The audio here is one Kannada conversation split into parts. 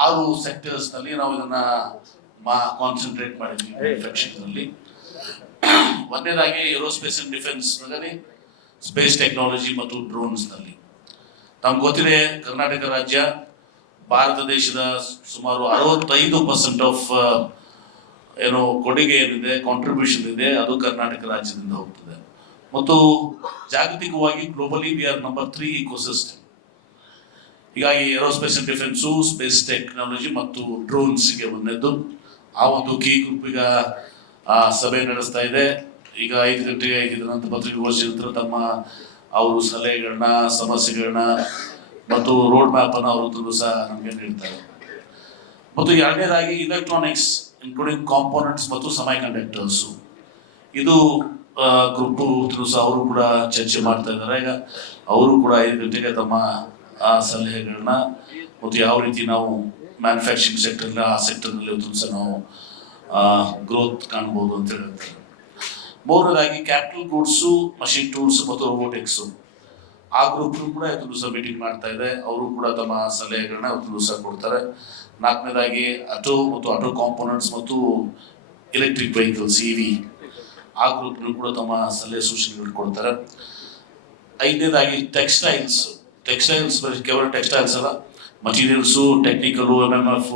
6 ಸೆಕ್ಟರ್ಸ್ನಲ್ಲಿ ನಾವು ಇದನ್ನ ಕಾನ್ಸಂಟ್ರೇಟ್ ಮಾಡಿದ್ವಿ ಮ್ಯಾನುಫ್ಯಾಕ್ಚರಿಂಗ್. ಒಂದನೇದಾಗಿ ಏರೋಸ್ಪೇಸ್ ಅಂಡ್ ಡಿಫೆನ್ಸ್ ನಲ್ಲಿ, ಸ್ಪೇಸ್ ಟೆಕ್ನಾಲಜಿ ಮತ್ತು ಡ್ರೋನ್ಸ್ ನಲ್ಲಿ. ನಮ್ಗೆ ಗೊತ್ತಿದೆ, ಕರ್ನಾಟಕ ರಾಜ್ಯ ಭಾರತ ದೇಶದ ಸುಮಾರು 65% ಆಫ್ ಏನು ಕೊಡುಗೆ ಏನಿದೆ, ಕಾಂಟ್ರಿಬ್ಯೂಷನ್ ಇದೆ, ಅದು ಕರ್ನಾಟಕ ರಾಜ್ಯದಿಂದ ಹೋಗ್ತದೆ. ಮತ್ತು ಜಾಗತಿಕವಾಗಿ globally we are number 3 ecosystem. ಹೀಗಾಗಿ aerospace and defence, space technology ಮತ್ತು ಡ್ರೋನ್ಸ್ಗೆ ಬಂದದ್ದು. ಆ ಒಂದು ಕೀ ಗ್ರೂಪ್ ಈಗ ಸಭೆ ನಡೆಸ್ತಾ ಇದೆ. ಈಗ 5 ಗಂಟೆಗೆ ಇದರಂತ ಪತ್ರಿಕಾಗೋಷ್ಠಿ ನಂತರ ತಮ್ಮ ಅವರು ಸಲಹೆಗಳನ್ನ, ಸಮಸ್ಯೆಗಳನ್ನ ಮತ್ತು ರೋಡ್ ಮ್ಯಾಪ್ ಅನ್ನು ಅವರು ಸಹ ನಮಗೆ ನೀಡ್ತಾರೆ. ಮತ್ತು ಎರಡನೇದಾಗಿ ಇಲೆಕ್ಟ್ರಾನಿಕ್ಸ್ ಇನ್ಕ್ಲೂಡಿಂಗ್ ಕಾಂಪೋನೆಂಟ್ಸ್ ಮತ್ತು ಸೆಮಿ ಕಂಡಕ್ಟರ್ಸ್, ಇದು ಗ್ರೂಪ್ ಸಹ ಅವರು ಕೂಡ ಚರ್ಚೆ ಮಾಡ್ತಾ ಇದ್ದಾರೆ. ಈಗ ಅವರು ಕೂಡ 5 ಗಂಟೆಗೆ ತಮ್ಮ ಸಲಹೆಗಳನ್ನ ಮತ್ತು ಯಾವ ರೀತಿ ನಾವು ಮ್ಯಾನುಫ್ಯಾಕ್ಚರಿಂಗ್ ಸೆಕ್ಟರ್ ಆ ಸೆಕ್ಟರ್ನಲ್ಲಿ ಸಹ ನಾವು ಗ್ರೋತ್ ಕಾಣ್ಬೋದು ಅಂತ ಹೇಳ್ತಾರೆ. ಮೂರನೇದಾಗಿ ಕ್ಯಾಪಿಟಲ್ ಗೂಡ್ಸು, ಮಷಿನ್ ಟೂಲ್ಸ್ ಮತ್ತು ರೋಬೋಟಿಕ್ಸ್, ಆ ಗ್ರೂಪ್ ಕೂಡ ಇವತ್ತು ಸಹ ಮೀಟಿಂಗ್ ಮಾಡ್ತಾ ಇದೆ. ಅವರು ಕೂಡ ತಮ್ಮ ಸಲಹೆಗಳನ್ನ ಇವತ್ತು ಸಹ ಕೊಡ್ತಾರೆ. ನಾಲ್ಕನೇದಾಗಿ ಆಟೋ ಮತ್ತು ಆಟೋ ಕಾಂಪೋನೆಂಟ್ಸ್ ಮತ್ತು ಎಲೆಕ್ಟ್ರಿಕ್ ವೆಹಿಕಲ್ಸ್ EV, ಆ ಗ್ರೂಪ್ ಕೂಡ ತಮ್ಮ ಸಲಹೆ ಸೂಚನೆಗಳು ಕೊಡ್ತಾರೆ. ಐದನೇದಾಗಿ ಟೆಕ್ಸ್ಟೈಲ್ಸ್ ಕೇವಲ ಟೆಕ್ಸ್ಟೈಲ್ಸ್ ಅಲ್ಲ, ಮಟೀರಿಯಲ್ಸು, ಟೆಕ್ನಿಕಲು, MMF,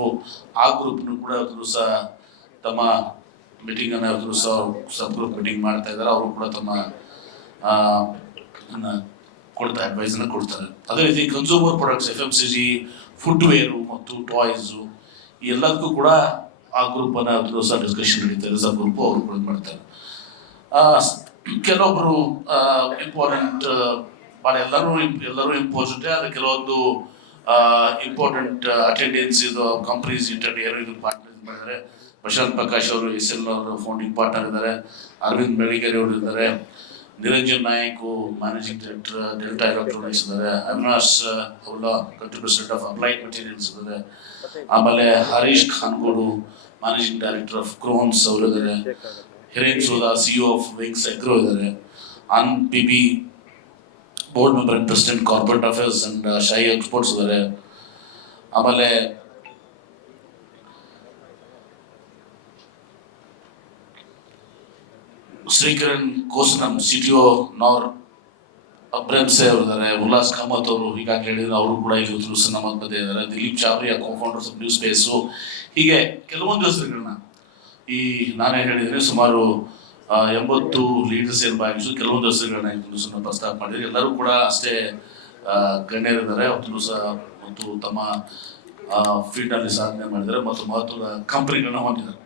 ಆ ಗ್ರೂಪ್ ಕೂಡ ಇವತ್ತು ಸಹ ತಮ್ಮ ಮೀಟಿಂಗ್ ಅನ್ನು ಇವತ್ತು ಸಹ ಸಬ್ ಗ್ರೂಪ್ ಮೀಟಿಂಗ್ ಮಾಡ್ತಾ ಇದ್ದಾರೆ. ಅವರು ಕೂಡ ತಮ್ಮ ಅಡ್ವೈಸ್ ಅನ್ನು ಕೊಡ್ತಾರೆ. ಅದೇ ರೀತಿ ಕನ್ಸ್ಯೂಮರ್ ಪ್ರಾಡಕ್ಟ್ಸ್, FMCG, ಫುಟ್ವೇರು ಮತ್ತು ಟಾಯ್ಸು, ಎಲ್ಲದಕ್ಕೂ ಕೂಡ ಆ ಗ್ರೂಪ್ ಅನ್ನ ಇವತ್ತು ಸಹ ಡಿಸ್ಕಷನ್ ನಡೀತಾರೆ. ಸಬ್ ಗ್ರೂಪ್ ಅವರು ಕೂಡ ಮಾಡ್ತಾರೆ. ಕೆಲವೊಬ್ರು ಇಂಪಾರ್ಟೆಂಟ್, ಭಾಳ ಎಲ್ಲರೂ ಇಂಪಾರ್ಟೆಂಟ್, ಆದರೆ ಕೆಲವೊಂದು ಇಂಪಾರ್ಟೆಂಟ್ ಅಟೆಂಡೆನ್ಸ್ ಇದು ಕಂಪ್ನೀಸ್ ಏನು ಪಾರ್ಟ್ನರ್ ಮಾಡಿದ್ದಾರೆ. ಪ್ರಶಾಂತ್ ಪ್ರಕಾಶ್ ಅವರು SL ಅವರು ಫೌಂಡಿಂಗ್ ಪಾರ್ಟ್ನರ್ ಇದ್ದಾರೆ. ಅರವಿಂದ್ ಬೆಳಿಗೇರಿ ಅವರು ಇದ್ದಾರೆ. Niranjan Nayak managing director Delta Electronics ಇದ್ದಾರೆ. Avinash Avla contributor of Applied Materials ಇದ್ದಾರೆ. ಆಮೇಲೆ Harish Khangodu managing director of Krones ಅವರು ಇದ್ದಾರೆ. Hiren Soda CEO of Wings Agro ಇದ್ದಾರೆ. ಅನ್ PB board member and president corporate affairs and Shahi Exports ಇದ್ದಾರೆ. ಆಮೇಲೆ ಶ್ರೀಕರಣ್ ಕೋಸ್ನಮ್ CTO ನಾರ್ ಬ್ರೆಮ್ಸೆ ಅವರು ಇದ್ದಾರೆ. ಉಲ್ಲಾಸ್ ಕಾಮತ್ ಅವರು ಹೀಗಾಗಿ ಹೇಳಿದ್ರು, ಅವರು ಕೂಡ ಇಲ್ಲಿ ನಮ್ಮ ಮಧ್ಯೆ ಇದ್ದಾರೆ. ದಿಲೀಪ್ ಚಾವ್ರಿಯಾ ಕೋ-ಫೌಂಡರ್ಸ್ ಆಫ್ ನ್ಯೂ ಸ್ಪೇಸು, ಹೀಗೆ ಕೆಲವೊಂದು ಹೆಸರುಗಳನ್ನ ನಾನೇ ಹೇಳಿದ್ದೀನಿ. ಸುಮಾರು 80 ಲೀಡರ್ಸ್ ಏನು ಭಾಗಿಸು ಕೆಲವೊಂದು ಹೆಸರುಗಳನ್ನ ಪ್ರಸ್ತಾಪ ಮಾಡಿದ್ರು. ಎಲ್ಲರೂ ಕೂಡ ಅಷ್ಟೇ ಗಣ್ಯರಿದ್ದಾರೆ. ಅವತ್ತು ಸಹ ಮತ್ತು ತಮ್ಮ ಫೀಲ್ಡ್ ಅಲ್ಲಿ ಸಾಧನೆ ಮಾಡಿದ್ದಾರೆ ಮತ್ತು ಮಹತ್ವದ ಕಂಪನಿಗಳನ್ನ ಹೊಂದಿದ್ದಾರೆ.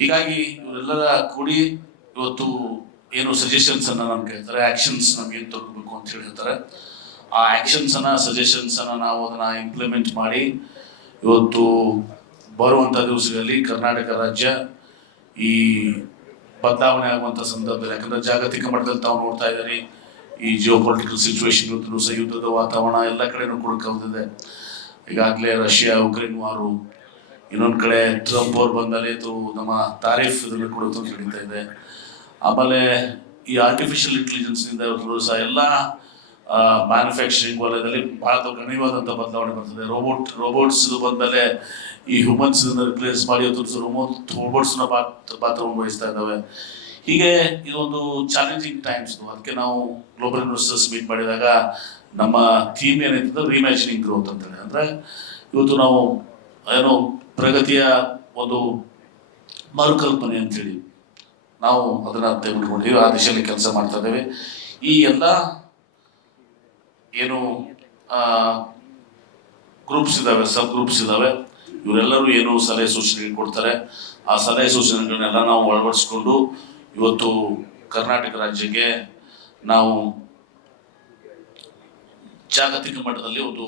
ಹೀಗಾಗಿ ಇವರೆಲ್ಲರ ಕೂಡಿ ಇವತ್ತು ಏನು ಸಜೆಷನ್ಸ್ ಅನ್ನ ನಮ್ಗೆ ಹೇಳ್ತಾರೆ, ಆಕ್ಷನ್ಸ್ ನಮ್ಗೆ ಏನು ತಗೋಬೇಕು ಅಂತ ಹೇಳ್ತಾರೆ. ಆ ಆಕ್ಷನ್ಸ್ ಅನ್ನ, ಸಜೆಷನ್ಸ್ ಅನ್ನ ನಾವು ಅದನ್ನ ಇಂಪ್ಲಿಮೆಂಟ್ ಮಾಡಿ ಇವತ್ತು ಬರುವಂತ ದಿವಸಗಳಲ್ಲಿ ಕರ್ನಾಟಕ ರಾಜ್ಯ ಈ ಬದಲಾವಣೆ ಆಗುವಂತ ಸಂದರ್ಭದಲ್ಲಿ, ಯಾಕಂದ್ರೆ ಜಾಗತಿಕ ಮಟ್ಟದಲ್ಲಿ ತಾವು ನೋಡ್ತಾ ಇದ್ದೀರಿ, ಈ ಜಿಯೋ ಪೊಲಿಟಿಕಲ್ ಸಿಚುವೇಶನ್ ಇವತ್ತು ಸಹ ಯುದ್ಧದ ವಾತಾವರಣ ಎಲ್ಲ ಕಡೆನೂ ಕೂಡ ಕಳೆದಿದೆ. ಈಗಾಗಲೇ ರಷ್ಯಾ ಉಕ್ರೇನ್ ವಾರು, ಇನ್ನೊಂದು ಕಡೆ ಟ್ರಂಪ್ ಅವ್ರು ಬಂದಲ್ಲಿ ನಮ್ಮ ತಾರೀಫ್ ಇದನ್ನು ಕೂಡ ನಡೀತಾ ಇದೆ. ಆಮೇಲೆ ಈ ಆರ್ಟಿಫಿಷಿಯಲ್ ಇಂಟೆಲಿಜೆನ್ಸ್ ನಿಂದ ಇವತ್ತು ಸಹ ಎಲ್ಲ ಮ್ಯಾನುಫ್ಯಾಕ್ಚರಿಂಗ್ ವಲಯದಲ್ಲಿ ಬಹಳ ಗಣನೀಯವಾದಂಥ ಬದಲಾವಣೆ ಬರ್ತದೆ. ರೋಬೋಟ್ಸ್ ಬಂದಮೇಲೆ ಈ ಹ್ಯೂಮನ್ಸ್ ರಿಪ್ಲೇಸ್ ಮಾಡಿ ಇವತ್ತು ರೋಬೋಟ್ಸ್ನ ಪಾತ್ರವನ್ನು ವಹಿಸ್ತಾ ಇದ್ದಾವೆ. ಹೀಗೆ ಇದೊಂದು ಚಾಲೆಂಜಿಂಗ್ ಟೈಮ್ಸ್. ಅದಕ್ಕೆ ನಾವು ಗ್ಲೋಬಲ್ ಇನ್ವೆಸ್ಟರ್ಸ್ ಮೀಟ್ ಮಾಡಿದಾಗ ನಮ್ಮ ಥೀಮ್ ಏನೈತಂದ್ರೆ ರೀಇಮ್ಯಾಜಿನಿಂಗ್ ಗ್ರೋತ್ ಅಂತೇಳಿ. ಅಂದ್ರೆ ಇವತ್ತು ನಾವು ಏನೋ ಪ್ರಗತಿಯ ಒಂದು ಮರುಕಲ್ಪನೆ ಅಂತೇಳಿ ನಾವು ಅದನ್ನ ತೆಗೆದುಕೊಂಡಿದ್ದೀವಿ. ಆ ದಿಶೆಯಲ್ಲಿ ಕೆಲಸ ಮಾಡ್ತಾ ಇದ್ದೇವೆ. ಈ ಎಲ್ಲ ಏನು ಗ್ರೂಪ್ಸ್ ಇದಾವೆ, ಸಬ್ ಗ್ರೂಪ್ಸ್ ಇದಾವೆ, ಇವರೆಲ್ಲರೂ ಏನು ಸಲಹೆ ಸೂಚನೆಗಳು ಕೊಡ್ತಾರೆ. ಆ ಸಲಹೆ ಸೂಚನೆಗಳನ್ನೆಲ್ಲ ನಾವು ಅಳವಡಿಸ್ಕೊಂಡು ಇವತ್ತು ಕರ್ನಾಟಕ ರಾಜ್ಯಕ್ಕೆ ನಾವು ಜಾಗತಿಕ ಮಟ್ಟದಲ್ಲಿ ಒಂದು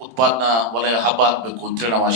ಉತ್ಪಾದನಾ ವಲಯ ಹಬ್ಬ ಆಗಬೇಕು ಅಂತೇಳಿ ನಾವು